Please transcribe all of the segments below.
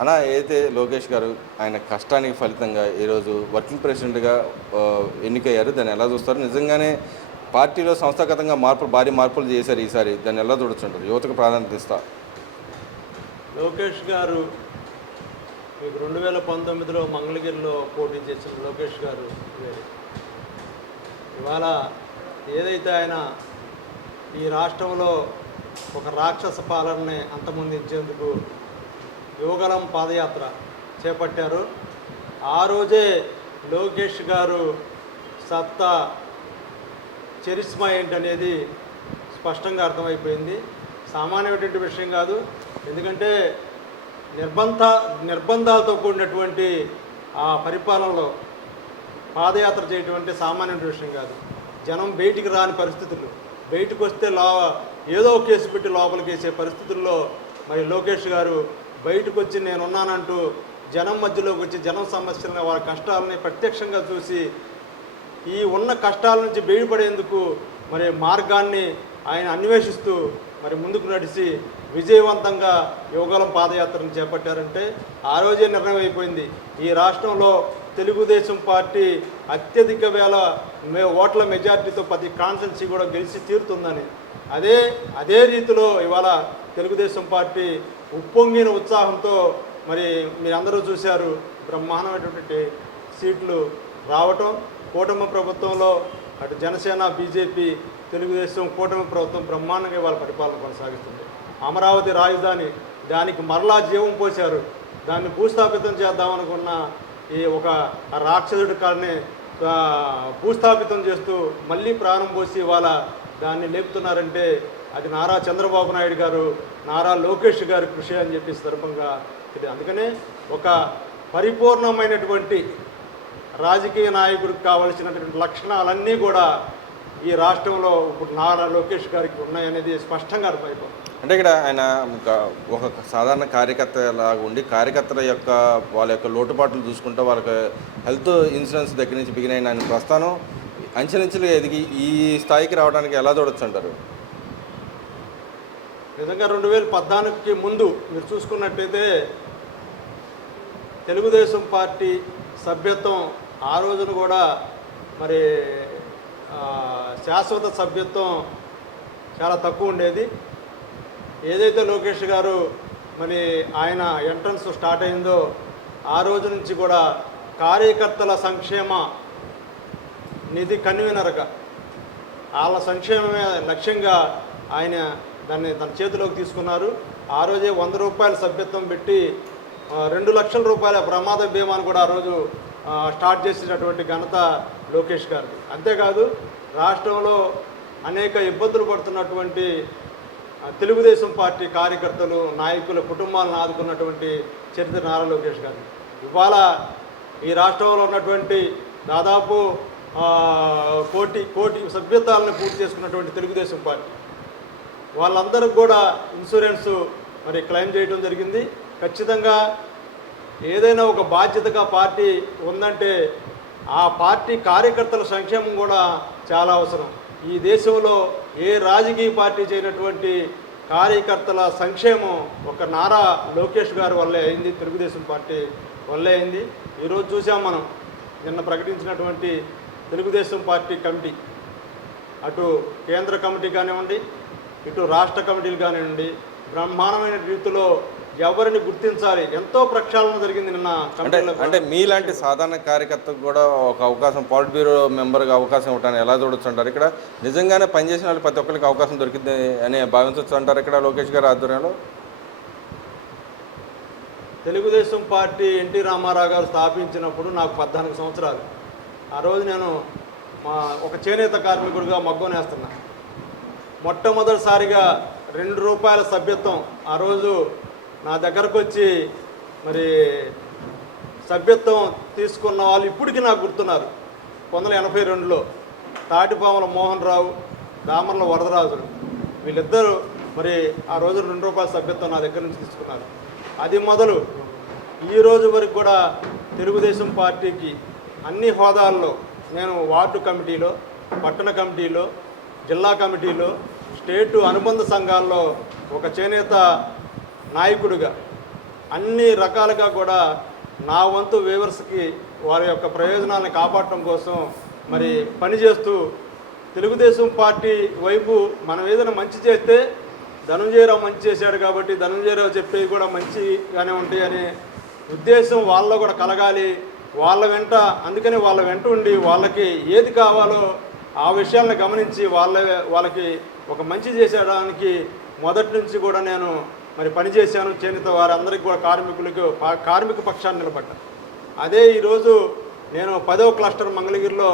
అలా ఏదైతే లోకేష్ గారు ఆయన కష్టానికి ఫలితంగా ఈరోజు వర్కింగ్ ప్రెసిడెంట్గా ఎన్నికయ్యారు, దాన్ని ఎలా చూస్తారు? నిజంగానే పార్టీలో సంస్థాగతంగా భారీ మార్పులు చేశారు ఈసారి, దాన్ని ఎలా చూడొచ్చుంటారు? యువతకు ప్రాధాన్యత ఇస్తా లోకేష్ గారు మీకు 2019లో మంగళగిరిలో పోటీ చేసిన లోకేష్ గారు వేరే. ఇవాళ ఏదైతే ఆయన ఈ రాష్ట్రంలో ఒక రాక్షస పాలనని అంతమొందించేందుకు యువగలం పాదయాత్ర చేపట్టారు, ఆ రోజే లోకేష్ గారు సత్తా చరిస్మా ఏంటనేది స్పష్టంగా అర్థమైపోయింది. సామాన్యమైనటువంటి విషయం కాదు. ఎందుకంటే నిర్బంధాలతో కూడినటువంటి ఆ పరిపాలనలో పాదయాత్ర చేయటం అంటే సామాన్యమైన విషయం కాదు. జనం బయటికి రాని పరిస్థితులు, బయటకు వస్తే ఏదో కేసు పెట్టి లోపలికి వేసే పరిస్థితుల్లో మరి లోకేష్ గారు బయటకు వచ్చి నేనున్నానంటూ జనం మధ్యలోకి వచ్చి జనం సమస్యలని, వారి కష్టాలని ప్రత్యక్షంగా చూసి ఈ ఉన్న కష్టాల నుంచి బయటపడేందుకు మరి మార్గాన్ని ఆయన అన్వేషిస్తూ మరి ముందుకు నడిచి విజయవంతంగా యువగలం పాదయాత్రను చేపట్టారంటే ఆ రోజే నిర్ణయం అయిపోయింది, ఈ రాష్ట్రంలో తెలుగుదేశం పార్టీ అత్యధిక ఓట్ల మెజార్టీతో 10 కాన్స్టిట్యున్సీ కూడా గెలిచి తీరుతుందని. అదే రీతిలో ఇవాళ తెలుగుదేశం పార్టీ ఉప్పొంగిన ఉత్సాహంతో మరి మీరందరూ చూశారు, బ్రహ్మాండమైనటువంటి సీట్లు రావటం. కూటమి ప్రభుత్వంలో అటు జనసేన, బీజేపీ, తెలుగుదేశం కూటమి ప్రభుత్వం బ్రహ్మాండంగా వాళ్ళ పరిపాలన కొనసాగిస్తుంది. అమరావతి రాజధాని, దానికి మరలా జీవం పోశారు. దాన్ని భూస్థాపితం చేద్దామనుకున్న ఈ ఒక రాక్షసుడి కాడిని భూస్థాపితం చేస్తూ మళ్ళీ ప్రాణం పోసి ఇవాళ దాన్ని లేపుతున్నారంటే అది నారా చంద్రబాబు నాయుడు గారు, నారా లోకేష్ గారి కృషి అని చెప్పి సందర్భంగా ఇది. అందుకనే ఒక పరిపూర్ణమైనటువంటి రాజకీయ నాయకుడికి కావలసినటువంటి లక్షణాలన్నీ కూడా ఈ రాష్ట్రంలో ఇప్పుడు నారా లోకేష్ గారికి ఉన్నాయనేది స్పష్టంగా అర్థమైపోతుంది. అంటే ఇక్కడ ఆయన ఒక సాధారణ కార్యకర్త లాగా ఉండి కార్యకర్తల యొక్క వాళ్ళ యొక్క లోటుపాట్లు చూసుకుంటూ వాళ్ళకి హెల్త్ ఇన్సూరెన్స్ దగ్గర నుంచి బిగిన ఆయన ప్రస్థానం అంచెలంచెలుగా ఎదిగి ఈ స్థాయికి రావడానికి ఎలా చూడొచ్చు అంటారు? నిజంగా 2014కి ముందు మీరు చూసుకున్నట్టయితే తెలుగుదేశం పార్టీ సభ్యత్వం ఆ రోజున కూడా మరి శాశ్వత సభ్యత్వం చాలా తక్కువ ఉండేది. ఏదైతే లోకేష్ గారు మరి ఆయన ఎంట్రన్స్ స్టార్ట్ అయిందో ఆ రోజు నుంచి కూడా కార్యకర్తల సంక్షేమ నిధి కన్వీనర్గా వాళ్ళ సంక్షేమమే లక్ష్యంగా ఆయన దాన్ని తన చేతిలోకి తీసుకున్నారు. ఆ రోజే 100 రూపాయల సభ్యత్వం పెట్టి 2 లక్షల రూపాయల ప్రమాద బీమాను కూడా ఆ రోజు స్టార్ట్ చేసినటువంటి ఘనత లోకేష్ గారిది. అంతేకాదు రాష్ట్రంలో అనేక ఇబ్బందులు పడుతున్నటువంటి తెలుగుదేశం పార్టీ కార్యకర్తలు, నాయకుల కుటుంబాలను ఆదుకున్నటువంటి చరిత్ర నారా లోకేష్ గారిది. ఇవాళ ఈ రాష్ట్రంలో ఉన్నటువంటి దాదాపు కోటి సభ్యత్వాలను పూర్తి చేసుకున్నటువంటి తెలుగుదేశం పార్టీ వాళ్ళందరికీ కూడా ఇన్సూరెన్స్ మరి క్లెయిమ్ చేయడం జరిగింది. ఖచ్చితంగా ఏదైనా ఒక బాధ్యతగా పార్టీ ఉందంటే ఆ పార్టీ కార్యకర్తల సంక్షేమం కూడా చాలా అవసరం. ఈ దేశంలో ఏ రాజకీయ పార్టీ చేయనటువంటి కార్యకర్తల సంక్షేమం ఒక నారా లోకేష్ గారి వల్లే అయింది, తెలుగుదేశం పార్టీ వల్లే అయింది. ఈరోజు చూసాం మనం నిన్న ప్రకటించినటువంటి తెలుగుదేశం పార్టీ కమిటీ, అటు కేంద్ర కమిటీ కానివ్వండి, ఇటు రాష్ట్ర కమిటీలు కానివ్వండి, బ్రహ్మాండమైన రీతిలో ఎవరిని గుర్తించాలి ఎంతో ప్రక్షాళన జరిగింది నిన్న. అంటే మీలాంటి సాధారణ కార్యకర్తకు కూడా ఒక అవకాశం, పాలిట్ బ్యూరో మెంబర్గా అవకాశం ఇవ్వటాన్ని ఎలా చూడొచ్చు అంటారు? ఇక్కడ నిజంగానే పనిచేసిన వాళ్ళు ప్రతి ఒక్కరికి అవకాశం దొరికింది అని భావించవచ్చు అంటారు ఇక్కడ లోకేష్ గారి ఆధ్వర్యంలో? తెలుగుదేశం పార్టీ ఎన్టీ రామారావు గారు స్థాపించినప్పుడు నాకు 14 సంవత్సరాలు. ఆ రోజు నేను ఒక చేనేత కార్మికుడిగా మగ్గం నేస్తున్నా. మొట్టమొదటిసారిగా 2 రూపాయల సభ్యత్వం ఆ రోజు నా దగ్గరకు వచ్చి మరి సభ్యత్వం తీసుకున్న వాళ్ళు ఇప్పటికీ నాకు గుర్తున్నారు. 1982లో తాటిపాముల మోహన్ రావు, దామర్ల వరదరాజులు, వీళ్ళిద్దరూ మరి ఆ రోజు 2 రూపాయల సభ్యత్వం నా దగ్గర నుంచి తీసుకున్నారు. అది మొదలు ఈ రోజు వరకు కూడా తెలుగుదేశం పార్టీకి అన్ని హోదాల్లో నేను వార్డు కమిటీలో, పట్టణ కమిటీలో, జిల్లా కమిటీలో, స్టేటు అనుబంధ సంఘాల్లో ఒక చేనేత నాయకుడిగా అన్ని రకాలుగా కూడా నా వంతు వ్యూవర్స్కి వారి యొక్క ప్రయోజనాలను కాపాడటం కోసం మరి పనిచేస్తూ తెలుగుదేశం పార్టీ వైపు మనం ఏదైనా మంచి చేస్తే ధనంజయరావు మంచి చేశాడు కాబట్టి ధనంజయరావు చెప్పేవి కూడా మంచిగానే ఉంటాయి అనే ఉద్దేశం వాళ్ళలో కూడా కలగాలి. వాళ్ళ వెంట అందుకని వాళ్ళ వెంట ఉండి వాళ్ళకి ఏది కావాలో ఆ విషయాలను గమనించి వాళ్ళకి ఒక మంచి చేసేయడానికి మొదటి నుంచి కూడా నేను మరి పనిచేశాను. చేనేత వారందరికీ కూడా కార్మిక పక్షాన్ని నిలబడ్డా. అదే ఈరోజు నేను 10వ క్లస్టర్ మంగళగిరిలో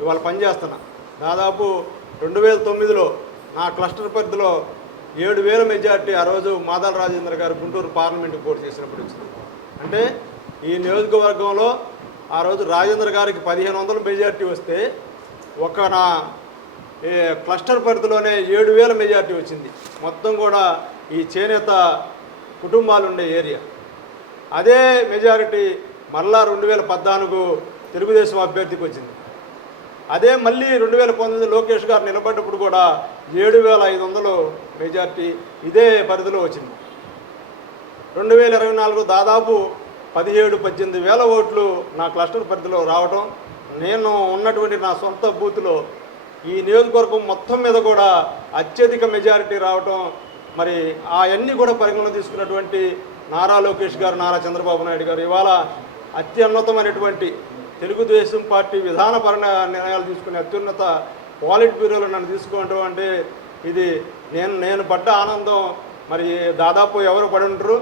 ఇవాళ పనిచేస్తున్నా. దాదాపు 2009లో నా క్లస్టర్ పరిధిలో 7,000 మెజార్టీ ఆ రోజు మాదాల రాజేంద్ర గారు గుంటూరు పార్లమెంటుకు పోటీ చేసినప్పుడు వచ్చింది. అంటే ఈ నియోజకవర్గంలో ఆ రోజు రాజేంద్ర గారికి 1,500 మెజార్టీ వస్తే నా క్లస్టర్ పరిధిలోనే 7,000 మెజార్టీ వచ్చింది. మొత్తం కూడా ఈ చేనేత కుటుంబాలు ఉండే ఏరియా. అదే మెజారిటీ మళ్ళా 2014 తెలుగుదేశం అభ్యర్థికి వచ్చింది. అదే మళ్ళీ 2019 లోకేష్ గారు నిలబడ్డప్పుడు కూడా 7,500 మెజార్టీ ఇదే పరిధిలో వచ్చింది. 2024 దాదాపు 17,000-18,000 ఓట్లు నా క్లస్టర్ పరిధిలో రావడం, నేను ఉన్నటువంటి నా సొంత బూత్లో ఈ నియోజకవర్గం మొత్తం మీద కూడా అత్యధిక మెజారిటీ రావటం, మరి అవన్నీ కూడా పరిగణలో తీసుకున్నటువంటి నారా లోకేష్ గారు, నారా చంద్రబాబు నాయుడు గారు ఇవాళ అత్యున్నతమైనటువంటి తెలుగుదేశం పార్టీ విధానపర నిర్ణయాలు తీసుకునే అత్యున్నత పాలిట్ బ్యూరోలో నన్ను తీసుకోవడం అంటే ఇది నేను పడ్డ ఆనందం మరి దాదాపు ఎవరు పడి ఉంటారు.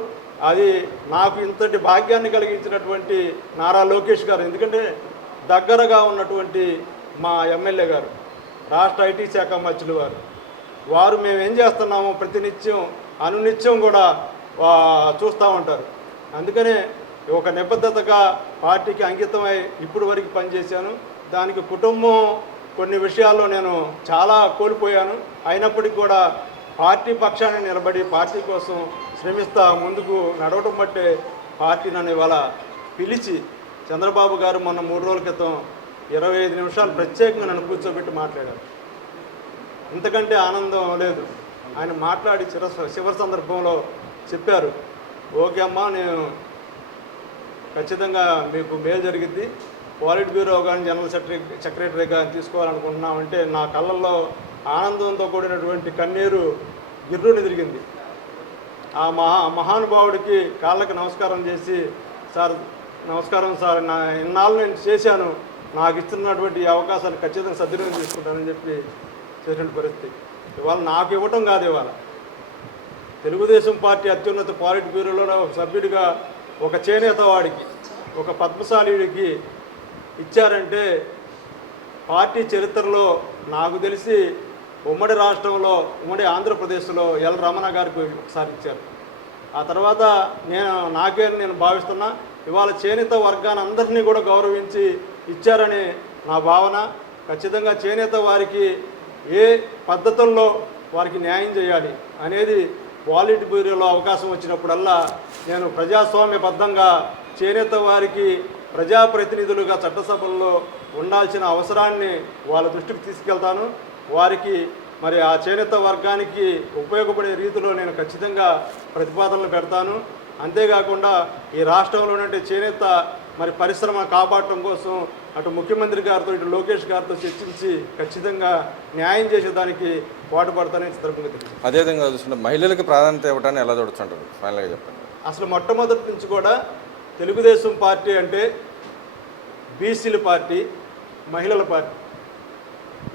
అది నాకు ఇంతటి భాగ్యాన్ని కలిగించినటువంటి నారా లోకేష్ గారు. ఎందుకంటే దగ్గరగా ఉన్నటువంటి మా ఎమ్మెల్యే గారు, రాష్ట్ర ఐటీ శాఖ మంత్రులు వారు మేము ఏం చేస్తున్నామో ప్రతినిత్యం అనునిత్యం కూడా చూస్తూ ఉంటారు. అందుకనే ఒక నిబద్ధతగా పార్టీకి అంకితమై ఇప్పుడు వరకు పనిచేశాను. దానికి కుటుంబం కొన్ని విషయాల్లో నేను చాలా కోల్పోయాను. అయినప్పటికీ కూడా పార్టీ పక్షాన్ని నిలబడి పార్టీ కోసం శ్రమిస్తా ముందుకు నడవటం బట్టే పార్టీ నన్ను ఇవాళ పిలిచి చంద్రబాబు గారు మొన్న 3 రోజుల క్రితం 25 నిమిషాలు ప్రత్యేకంగా నన్ను కూర్చోబెట్టి మాట్లాడారు. ఇంతకంటే ఆనందం లేదు. ఆయన మాట్లాడి చివరి సందర్భంలో చెప్పారు, ఓకే అమ్మా, నేను ఖచ్చితంగా మీకు మేలు జరిగింది, పాలిట్ బ్యూరో కానీ జనరల్ సెక్రటరీ కానీ తీసుకోవాలనుకుంటున్నామంటే నా కళ్ళల్లో ఆనందంతో కూడినటువంటి కన్నీరు గిర్రుని తిరిగింది. ఆ మహానుభావుడికి కాళ్ళకి నమస్కారం చేసి, సార్ నమస్కారం సార్, ఇన్నాళ్ళు నేను చేశాను, నాకు ఇస్తున్నటువంటి ఈ అవకాశాన్ని ఖచ్చితంగా సద్వినియోగం చేసుకుంటానని చెప్పి చేసిన పరిస్థితి. ఇవాళ నాకు ఇవ్వటం కాదు, ఇవాళ తెలుగుదేశం పార్టీ అత్యున్నత పాలిట్ బ్యూరోలో సభ్యుడిగా ఒక చేనేత వాడికి, ఒక పద్మశాలికి ఇచ్చారంటే పార్టీ చరిత్రలో నాకు తెలిసి ఉమ్మడి రాష్ట్రంలో, ఉమ్మడి ఆంధ్రప్రదేశ్లో ఎల్ రమణ గారికి ఒకసారి ఇచ్చారు. ఆ తర్వాత నేను భావిస్తున్నా. ఇవాళ చేనేత వర్గాన్ని అందరినీ కూడా గౌరవించి ఇచ్చారని నా భావన. ఖచ్చితంగా చేనేత వారికి ఏ పద్ధతుల్లో వారికి న్యాయం చేయాలి అనేది పాలిట్ బ్యూరోలో అవకాశం వచ్చినప్పుడల్లా నేను ప్రజాస్వామ్యబద్ధంగా చేనేత వారికి ప్రజాప్రతినిధులుగా చట్టసభల్లో ఉండాల్సిన అవసరాన్ని వాళ్ళ దృష్టికి తీసుకెళ్తాను. వారికి మరి ఆ చేనేత వర్గానికి ఉపయోగపడే రీతిలో నేను ఖచ్చితంగా ప్రతిపాదనలు పెడతాను. అంతేకాకుండా ఈ రాష్ట్రంలో ఉన్నటువంటి చేనేత మరి పరిశ్రమ కాపాడటం కోసం అటు ముఖ్యమంత్రి గారితో ఇటు లోకేష్ గారితో చర్చించి ఖచ్చితంగా న్యాయం చేసేదానికి పాటుపడతానని సందర్భంగా తెలియదు. అదేవిధంగా చూస్తుంటే మహిళలకు ప్రాధాన్యత ఇవ్వటాన్ని ఎలా చూడొచ్చుంటారు ఫైనల్గా చెప్పండి. అసలు మొట్టమొదటి నుంచి కూడా తెలుగుదేశం పార్టీ అంటే బీసీల పార్టీ, మహిళల పార్టీ.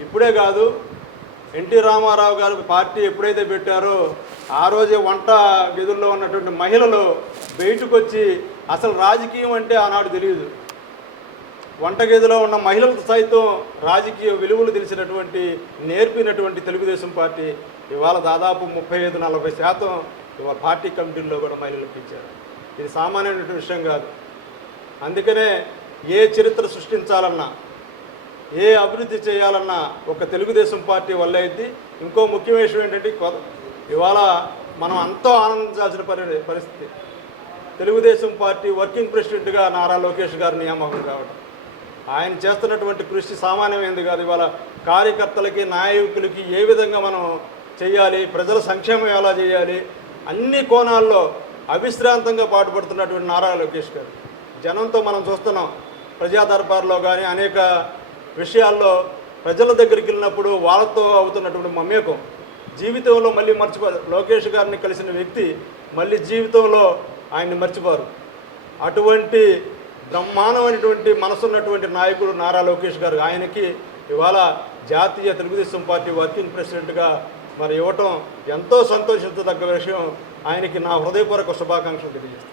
ఇప్పుడే కాదు, ఎన్టీ రామారావు గారు పార్టీ ఎప్పుడైతే పెట్టారో ఆ రోజే వంట గదుల్లో ఉన్నటువంటి మహిళలు బయటకు వచ్చి అసలు రాజకీయం అంటే ఆనాడు తెలియదు. వంటగదిలో ఉన్న మహిళలకు సైతం రాజకీయ విలువలు తెలిసినటువంటి, నేర్పినటువంటి తెలుగుదేశం పార్టీ ఇవాళ దాదాపు 35-40% ఇవాళ పార్టీ కమిటీల్లో కూడా మహిళలకు ఇచ్చారు. ఇది సామాన్యమైన విషయం కాదు. అందుకనే ఏ చరిత్ర సృష్టించాలన్నా, ఏ అభివృద్ధి చేయాలన్నా ఒక తెలుగుదేశం పార్టీ వల్ల అయింది. ఇంకో ముఖ్యమైన విషయం ఏంటంటే ఇవాళ మనం అంతా ఆనందించాల్సిన పరిస్థితి. తెలుగుదేశం పార్టీ వర్కింగ్ ప్రెసిడెంట్గా నారా లోకేష్ గారు నియామకం కావడం, ఆయన చేస్తున్నటువంటి కృషి సామాన్యమైనది కాదు. ఇవాళ కార్యకర్తలకి, నాయకులకి ఏ విధంగా మనం చేయాలి, ప్రజల సంక్షేమం ఎలా చేయాలి, అన్ని కోణాల్లో అవిశ్రాంతంగా పాటుపడుతున్నటువంటి నారా లోకేష్ గారు. జనంతో మనం చూస్తున్నాం, ప్రజా దర్బార్లో కానీ అనేక విషయాల్లో ప్రజల దగ్గరికి వెళ్ళినప్పుడు వాళ్ళతో అవుతున్నటువంటి మమేకం జీవితంలో మళ్ళీ మర్చిపోరు. లోకేష్ గారిని కలిసిన వ్యక్తి మళ్ళీ జీవితంలో ఆయన్ని మర్చిపోరు. అటువంటి బ్రహ్మాండమైనటువంటి మనసున్నటువంటి నాయకుడు నారా లోకేష్ గారు. ఆయనకి ఇవాళ జాతీయ తెలుగుదేశం పార్టీ వర్కింగ్ ప్రెసిడెంట్గా మరి ఇవ్వటం ఎంతో సంతోషించదగ్గ విషయం. ఆయనకి నా హృదయపూర్వక శుభాకాంక్షలు తెలియజేస్తాను.